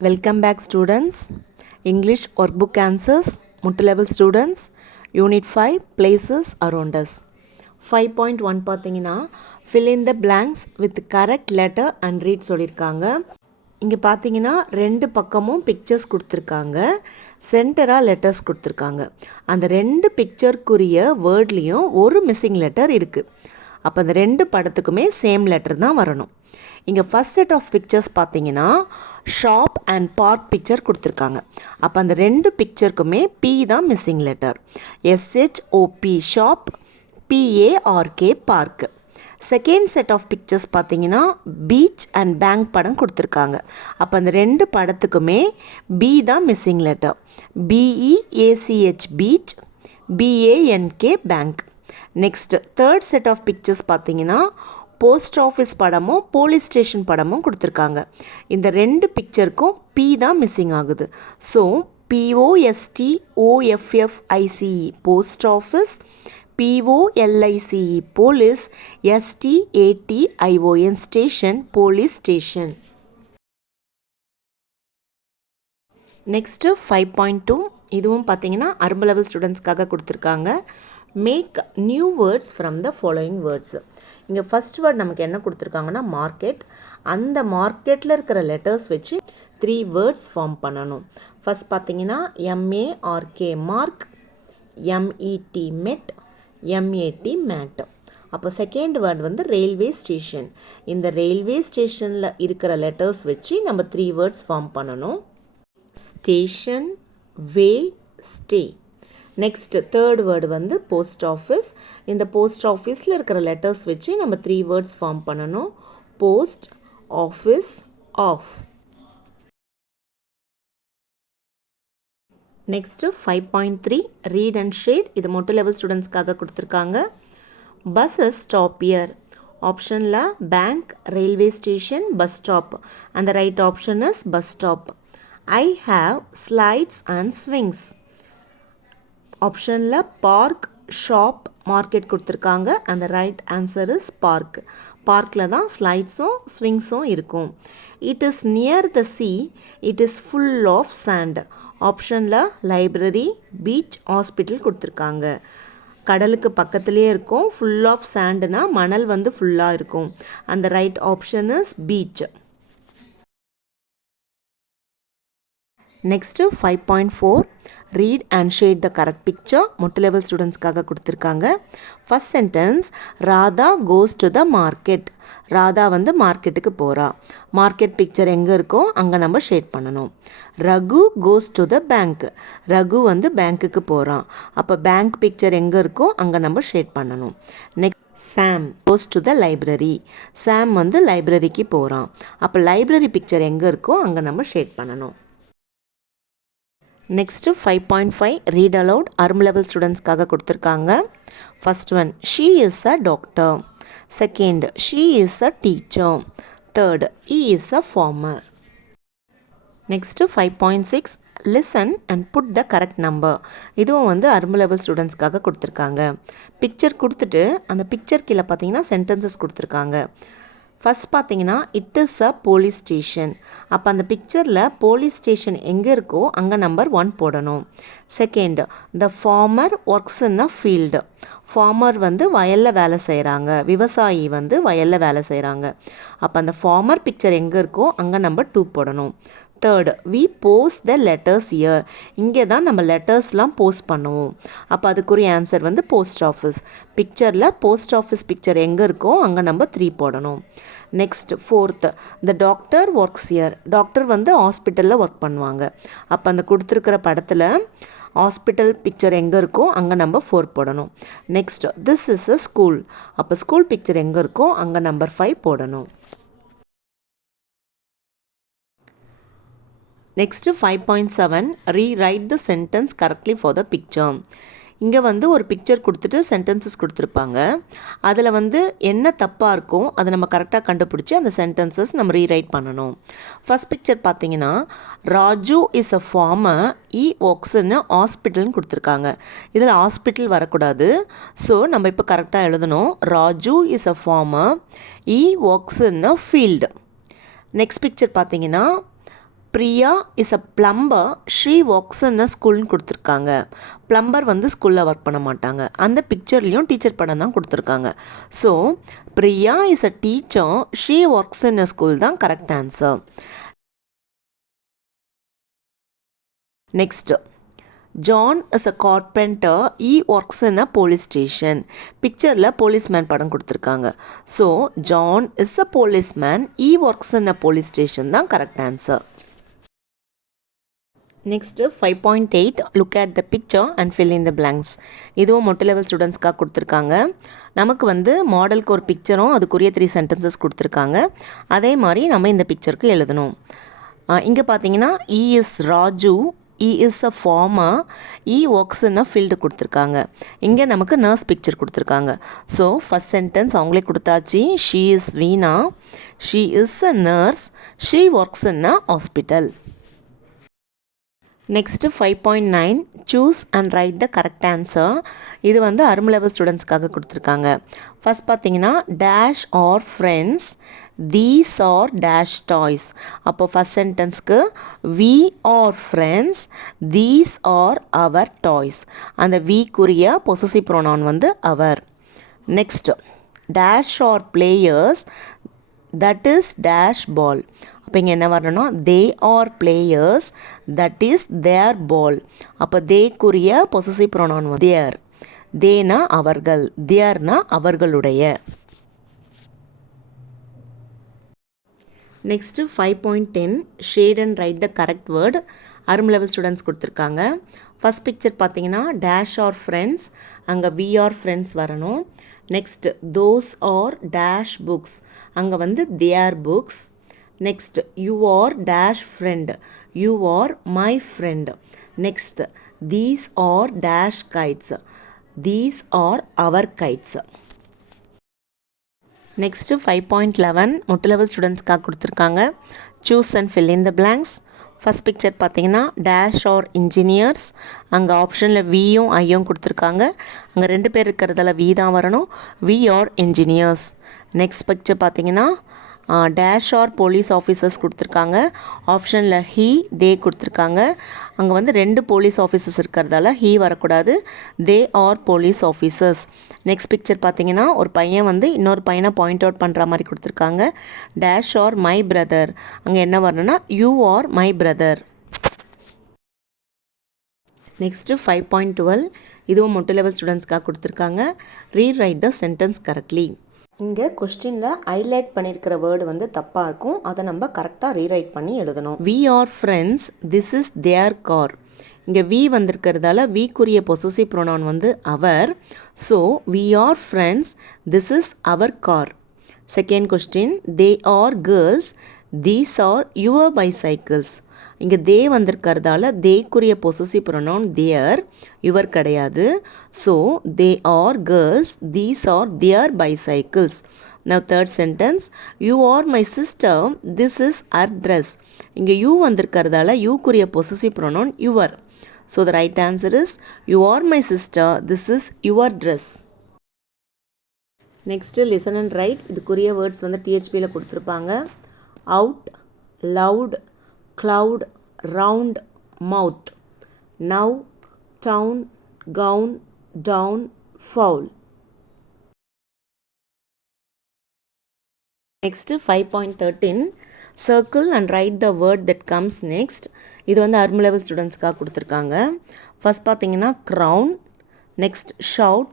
Welcome back students. English workbook answers, multi-level students, Unit 5, places around us. 5.1 பார்த்தீங்கன்னா fill in the blanks with correct letter and read சொல்லியிருக்காங்க. இங்கே பார்த்தீங்கன்னா ரெண்டு பக்கமும் pictures கொடுத்துருக்காங்க, சென்டராக லெட்டர்ஸ் கொடுத்துருக்காங்க. அந்த ரெண்டு பிக்சருக்குரிய வேர்ட்லேயும் ஒரு மிஸ்ஸிங் லெட்டர் இருக்குது. அப்போ அந்த ரெண்டு படத்துக்குமே சேம் லெட்டர் தான் வரணும். இங்கே ஃபஸ்ட் செட் ஆஃப் பிக்சர்ஸ் பார்த்தீங்கன்னா ஷாப் அண்ட் பார்க் பிக்சர் கொடுத்துருக்காங்க. அப்போ அந்த ரெண்டு பிக்சருக்குமே பி தான் missing letter. S H O P shop, P A R K park. Second set of pictures பார்த்தீங்கன்னா பீச் அண்ட் பேங்க் படம் கொடுத்துருக்காங்க. அப்போ அந்த ரெண்டு படத்துக்குமே பி தான் missing letter. B E A C H beach, B A N K bank. Next third set of pictures பார்த்தீங்கன்னா போஸ்ட் ஆஃபீஸ் படமும் போலீஸ் ஸ்டேஷன் படமும் கொடுத்துருக்காங்க. இந்த ரெண்டு பிக்சருக்கும் பி தான் மிஸ்ஸிங் ஆகுது. So POSTOFFICE post office, POLICE police, STATION station police station. Next 5.2 இதுவும் பார்த்தீங்கன்னா அர்பன் லெவல் ஸ்டூடெண்ட்ஸ்க்காக கொடுத்துருக்காங்க. Make new words from the following words. இங்கே ஃபஸ்ட் வேர்ட் நமக்கு என்ன கொடுத்துருக்காங்கன்னா மார்க்கெட். அந்த மார்க்கெட்டில் இருக்கிற லெட்டர்ஸ் வச்சு 3 வேர்ட்ஸ் ஃபார்ம் பண்ணணும். ஃபஸ்ட் பார்த்தீங்கன்னா MARK mark, MET met, MAT mat. அப்போ செகண்ட் வேர்ட் வந்து ரயில்வே ஸ்டேஷன். இந்த ரயில்வே ஸ்டேஷனில் இருக்கிற லெட்டர்ஸ் வச்சு நம்ம 3 வேர்ட்ஸ் ஃபார்ம் பண்ணணும். Station, way, stay. Next third word வந்து போஸ்ட் ஆஃபீஸ். இந்த போஸ்ட் ஆஃபீஸில் இருக்கிற லெட்டர்ஸ் வச்சு நம்ம 3 வேர்ட்ஸ் ஃபார்ம் பண்ணணும். Post, office, off. Next 5.3 read and shade. இது மொட்டை லெவல் ஸ்டூடெண்ட்ஸ்க்காக கொடுத்துருக்காங்க. Buses stop here. ஆப்ஷனில் bank, railway station, bus stop. அந்த right option is bus stop. I have slides and swings. ஆப்ஷனில் பார்க், ஷாப், மார்க்கெட் கொடுத்துருக்காங்க. அந்த ரைட் ஆன்சர் இஸ் பார்க். பார்க்கில் தான் ஸ்லைட்ஸும் ஸ்விங்ஸும் இருக்கும். It is near the sea, it is full of sand. ஆப்ஷனில் லைப்ரரி, பீச், ஹாஸ்பிட்டல் கொடுத்துருக்காங்க. கடலுக்கு பக்கத்துலேயே இருக்கும். ஃபுல் ஆஃப் சாண்டுனா மணல் வந்து ஃபுல்லாக இருக்கும். அந்த right option is beach. Next 5.4 read and shade the correct picture. மொட்டை லெவல் ஸ்டூடெண்ட்ஸ்க்காக கொடுத்துருக்காங்க. First sentence Radha cos to the market. Radha வந்து மார்க்கெட்டுக்கு போகிறா. மார்க்கெட் பிக்சர் எங்கே இருக்கோ அங்கே நம்ம ஷேட் பண்ணணும். ரகு கோஸ் டு த பேங்க். ரகு வந்து பேங்க்குக்கு போகிறான். அப்போ பேங்க் பிக்சர் எங்கே இருக்கோ அங்கே நம்ம ஷேட் பண்ணணும். Next Sam goes to the library. Sam வந்து லைப்ரரிக்கு போகிறான். அப்போ லைப்ரரி பிக்சர் எங்கே இருக்கோ அங்கே நம்ம ஷேட் பண்ணணும். Next 5.5 read aloud. Urban level ஸ்டூடெண்ட்ஸ்க்காக கொடுத்துருக்காங்க. First one she is a doctor. Second she is a teacher. Third he is a farmer. Next 5.6 listen and put the correct number. இதுவும் வந்து urban level ஸ்டூடெண்ட்ஸ்க்காக கொடுத்துருக்காங்க. Picture கொடுத்துட்டு அந்த picture கீழே பார்த்தீங்கன்னா சென்டென்சஸ் கொடுத்துருக்காங்க. ஃபஸ்ட் பார்த்தீங்கன்னா it is a police station. அப்போ அந்த பிக்சரில் போலீஸ் ஸ்டேஷன் எங்கே இருக்கோ அங்கே நம்பர் 1 போடணும். Second the farmer works in a field. Farmer வந்து வயலில் வேலை செய்கிறாங்க. விவசாயி வந்து வயலில் வேலை செய்கிறாங்க. அப்போ அந்த ஃபார்மர் பிக்சர் எங்கே இருக்கோ அங்கே நம்பர் 2 போடணும். Third we post the letters here. இங்கே தான் நம்ம லெட்டர்ஸ்லாம் போஸ்ட் பண்ணுவோம். அப்போ அதுக்குரிய ஆன்சர் வந்து போஸ்ட் ஆஃபீஸ். பிக்சரில் போஸ்ட் ஆஃபீஸ் பிக்சர் எங்கே இருக்கோ அங்கே நம்பர் 3 போடணும். Next fourth the doctor works year. Doctor வந்து ஹாஸ்பிட்டலில் ஒர்க் பண்ணுவாங்க. அப்போ அந்த கொடுத்துருக்கிற படத்தில் ஹாஸ்பிட்டல் பிக்சர் எங்கே இருக்கோ அங்கே நம்பர் 4 போடணும். Next this is a school. அப்போ ஸ்கூல் பிக்சர் எங்கே இருக்கோ அங்கே நம்பர் 5 போடணும். Next 5.7 rewrite the sentence correctly for the picture. இங்கே வந்து ஒரு பிக்சர் கொடுத்துட்டு சென்டென்சஸ் கொடுத்துருப்பாங்க. அதில் வந்து என்ன தப்பாக இருக்கோ அதை நம்ம கரெக்டாக கண்டுபிடிச்சி அந்த சென்டென்சஸ் நம்ம ரீரைட் பண்ணணும். ஃபஸ்ட் பிக்சர் பார்த்தீங்கன்னா ராஜு இஸ் அ ஃபார்மர், ஒர்க்ஸ்ன்னு ஹாஸ்பிட்டல்னு கொடுத்துருக்காங்க. இதில் ஹாஸ்பிட்டல் வரக்கூடாது. ஸோ நம்ம இப்போ கரெக்டாக எழுதணும். Raju is a farmer, works in a field. Next picture பார்த்தீங்கன்னா Priya is a plumber she works in a ஸ்கூல்னு கொடுத்துருக்காங்க. பிளம்பர் வந்து ஸ்கூலில் ஒர்க் பண்ண மாட்டாங்க. அந்த பிக்சர்லேயும் டீச்சர் படம் தான் கொடுத்துருக்காங்க. So Priya is a teacher she works in a school தான் correct answer. Next, John is a carpenter he works in a police station. பிக்சரில் போலீஸ்மேன் படம் கொடுத்துருக்காங்க. So John is a policeman he works in a police station தான் correct answer. Next 5.8 look at the picture and fill in the blanks. இதுவும் மொட்டை level ஸ்டூடெண்ட்ஸ்க்காக கொடுத்துருக்காங்க. நமக்கு வந்து மாடலுக்கு ஒரு பிக்சரும் அதுக்குரிய 3 சென்டென்சஸ் கொடுத்துருக்காங்க. அதே மாதிரி நம்ம இந்த பிக்சருக்கு எழுதணும். இங்கே பார்த்தீங்கன்னா he is Raju, he is a farmer, he works in a field கொடுத்துருக்காங்க. இங்கே நமக்கு நர்ஸ் பிக்சர் கொடுத்துருக்காங்க. ஸோ ஃபஸ்ட் சென்டென்ஸ் அவங்களே கொடுத்தாச்சு. She is Veena, she is a nurse, she works in a hospital. Next 5.9 choose and write the correct answer. இது வந்து அரும்பு level ஸ்டூடெண்ட்ஸ்க்காக கொடுத்துருக்காங்க. ஃபஸ்ட் பார்த்தீங்கன்னா dash are friends, these are dash toys. அப்போ ஃபஸ்ட் சென்டென்ஸ்க்கு we are friends, these R our toys. அந்த வீக்குரிய பொசசிவ் ப்ரோனவுன் வந்து our. Next, dash are players, that is dash ball. அப்போ இங்கே என்ன வரணும்னா they are players, that is their ball. அப்போ தேக்குரிய பொசசிவ் ப்ரோனவுன் தேர். தேனா அவர்கள், தேர்னா அவர்களுடைய. Next 5.10 shade and write the correct word. அரும்பு லெவல் ஸ்டூடெண்ட்ஸ் கொடுத்துருக்காங்க. ஃபஸ்ட் பிக்சர் பார்த்தீங்கன்னா டேஷ் ஆர் ஃப்ரெண்ட்ஸ், அங்கே வி ஆர் ஃப்ரெண்ட்ஸ் வரணும். Next, those are dash books, அங்கே வந்து their books. Next, you are dash friend, you are my friend. Next, these are dash kites, these are our kites. Next 5.11 மொட்டை level ஸ்டூடெண்ட்ஸ்க்காக கொடுத்துருக்காங்க. Choose and fill in the blanks. First picture பார்த்தீங்கன்னா dash are engineers, அங்கே ஆப்ஷனில் வியும் ஐயும் கொடுத்துருக்காங்க. அங்கே 2 பேர் இருக்கிறதால வி தான் வரணும். We are engineers. Next picture பார்த்தீங்கன்னா டேஷ் ஆர் போலீஸ் ஆஃபீஸர்ஸ் கொடுத்துருக்காங்க. ஆப்ஷனில் ஹீ தே கொடுத்துருக்காங்க. அங்கே வந்து 2 போலீஸ் ஆஃபீஸர்ஸ் இருக்கிறதால ஹீ வரக்கூடாது, they are police officers. Next picture பார்த்தீங்கன்னா ஒரு பையன் வந்து இன்னொரு பையனை பாயிண்ட் அவுட் பண்ணுற மாதிரி கொடுத்துருக்காங்க. டேஷ் ஆர் மை பிரதர், அங்கே என்ன வரணும்னா you are my brother. Next 5.12 இதுவும் மொட்டை லெவல் ஸ்டூடெண்ட்ஸ்க்காக கொடுத்துருக்காங்க. Rewrite the sentence correctly. இங்கே கொஸ்டினில் ஹைலைட் பண்ணியிருக்கிற வேர்டு வந்து தப்பாக இருக்கும். அதை நம்ம கரெக்டாக ரீரைட் பண்ணி எழுதணும். We are friends, this is their car. இங்கே வி வந்திருக்கிறதால வீக்குரிய பொசசிவ் ப்ரோனவுன் வந்து our. So we are friends, this is our car. Second question, they are girls, these are your bicycles. இங்கே தே வந்திருக்கிறதால தேக்குரிய பொசசிவ் ப்ரோனவுன் தேர், யுவர் கிடையாது. So they are girls, these are their bicycles. Now third sentence, you are my sister, this is her dress. இங்கே you வந்திருக்கிறதால யூக்குரிய possessive pronoun your. So the right answer is you are my sister, this is your dress. Next listen and right. இதுக்குரிய words வந்து டிஹெச்பியில் கொடுத்துருப்பாங்க. Out, loud, cloud, round, mouth. Now, town, gown, down, foul. Next 5.13 circle and write the word that comes next. இது வந்து அரும்பு level ஸ்டூடெண்ட்ஸ்க்காக கொடுத்துருக்காங்க. First பார்த்தீங்கன்னா crown, next shout,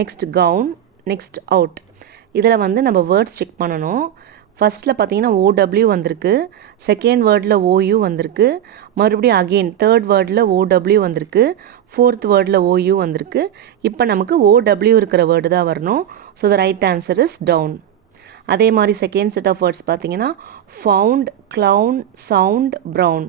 next gown, next out. இதில் வந்து நம்ம வேர்ட்ஸ் செக் பண்ணணும். ஃபஸ்ட்டில் பார்த்தீங்கன்னா ஓடபிள்யூ வந்திருக்கு, செகண்ட் வேர்டில் ஓயூ வந்திருக்கு, மறுபடியும் அகெயின் தேர்ட் வேர்டில் ஓடபிள்யூ வந்திருக்கு, ஃபோர்த் வேர்டில் ஓயூ வந்திருக்கு. இப்போ நமக்கு ஓடபிள்யூ இருக்கிற வேர்டு தான் வரணும். So the right answer is down. அதே மாதிரி செகண்ட் செட் ஆஃப் வேர்ட்ஸ் பார்த்தீங்கன்னா ஃபவுண்ட், க்ளவுன், சவுண்ட், ப்ரௌன்.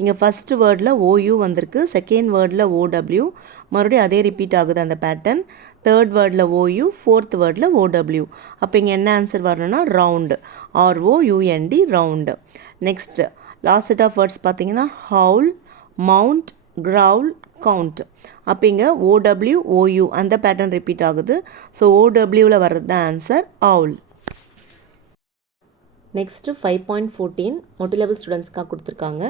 இங்கே ஃபஸ்ட்டு வேர்டில் ஓயூ வந்திருக்கு, செகண்ட் வேர்டில் ஓடபிள்யூ, மறுபடியும் அதே ரிப்பீட் ஆகுது அந்த பேட்டர்ன். தேர்ட் வேர்டில் ஓயூ, ஃபோர்த் வேர்டில் ஓடபிள்யூ. அப்போ இங்கே என்ன ஆன்சர் வரணும்னா round, ROUND, round. Next last set of words பார்த்தீங்கன்னா ஹவுல், மவுண்ட், க்ரவுல், கவுண்ட். அப்போ இங்கே OWOU அந்த பேட்டர்ன் ரிப்பீட் ஆகுது. ஸோ OWவில் வர்றது தான் ஆன்சர், அவுல். Next 5.14 multi-level ஸ்டூடெண்ட்ஸ்க்காக கொடுத்துருக்காங்க.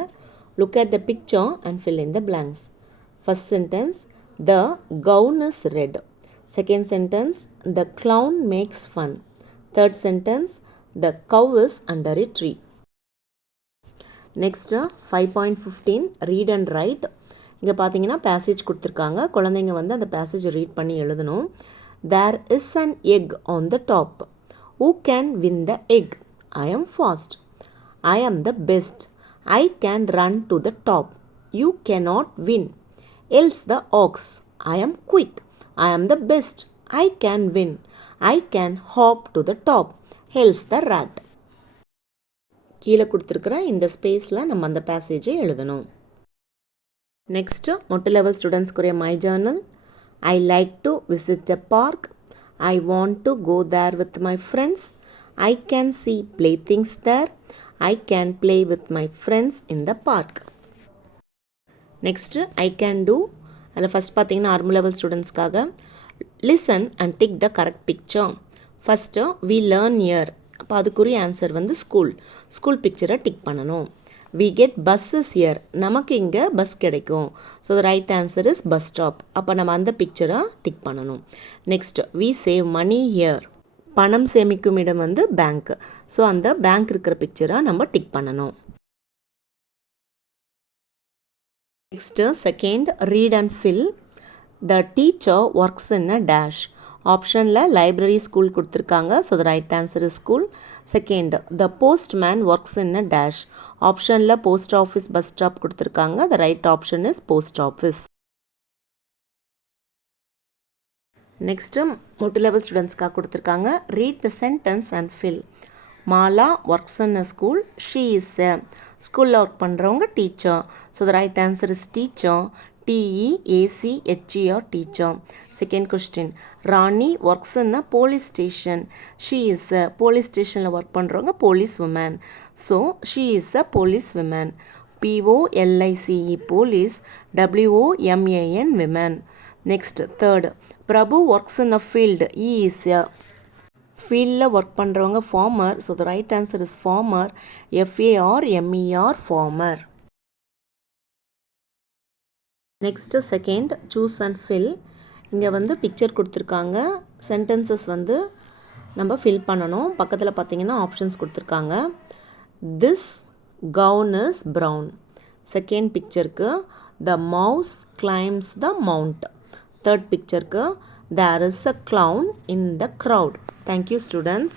Look at the picture and fill in the blanks. First sentence, the gown is red. Second sentence, the clown makes fun. Third sentence, the cow is under a tree. Next 5.15 read and write. இங்கே பார்த்தீங்கன்னா passage கொடுத்துருக்காங்க. குழந்தைங்க வந்து அந்த passage read பண்ணி எழுதணும். There is an egg on the top. Who can win the egg? I am fast. I am the best. I can run to the top. You cannot win. Else the ox. I am quick. I am the best. I can win. I can hop to the top. Else the rat. கீழே கொடுத்துருக்குற இந்த ஸ்பேஸில் நம்ம அந்த பேசேஜை எழுதணும். Next மொட்டை level ஸ்டூடெண்ட்ஸ்க்குரிய my journal. I like to visit a park. I want to go there with my friends. I can see playthings there. I can play with my friends in the park. Next, I can do. அதில் first பார்த்தீங்கன்னா ஆர்மி level ஸ்டூடெண்ட்ஸ்க்காக listen and tick the correct picture. First we learn here. அப்போ அதுக்குரிய answer வந்து school பிக்சரை tick பண்ணணும். We get buses here. நமக்கு இங்கே பஸ் கிடைக்கும். So the right answer is bus stop. அப்போ நம்ம அந்த பிக்சரை டிக் பண்ணணும். Next we save money here. பணம் சேமிக்கும் இடம் வந்து பேங்க். ஸோ அந்த பேங்க் இருக்கிற பிக்சரை நம்ம டிக் பண்ணணும். Next second read and fill. The teacher works in a dash. ஆப்ஷனில் லைப்ரரி ஸ்கூல் கொடுத்துருக்காங்க. So the right answer is school. Second the postman works in a dash. ஆப்ஷனில் போஸ்ட் ஆஃபீஸ் பஸ் ஸ்டாப் கொடுத்துருக்காங்க. The right option is post office. Next மொட்டை level ஸ்டூடெண்ட்ஸ்க்காக கொடுத்துருக்காங்க. Read the sentence and fill. Mala works in a school. She is a. ஸ்கூலில் work பண்ணுறவங்க teacher. So the right answer is teacher. TEACHER teacher. Second question, Rani works in a police station. She is a police station work பண்றவங்க police woman. So she is a police woman. POLICE police. WOMAN woman. Next third, Prabhu works in a field. He is a ஃபீல்டில் work பண்ணுறவங்க farmer. So the right answer is farmer. FARMER farmer. Next second choose and fill. இங்கே வந்து picture கொடுத்துருக்காங்க. Sentences வந்து நம்ம fill பண்ணணும். பக்கத்தில் பார்த்தீங்கன்னா ஆப்ஷன்ஸ் கொடுத்துருக்காங்க. This gown is brown. Second பிக்சருக்கு the mouse climbs the mount. Third பிக்சருக்கு there is a clown in the crowd. Thank you students.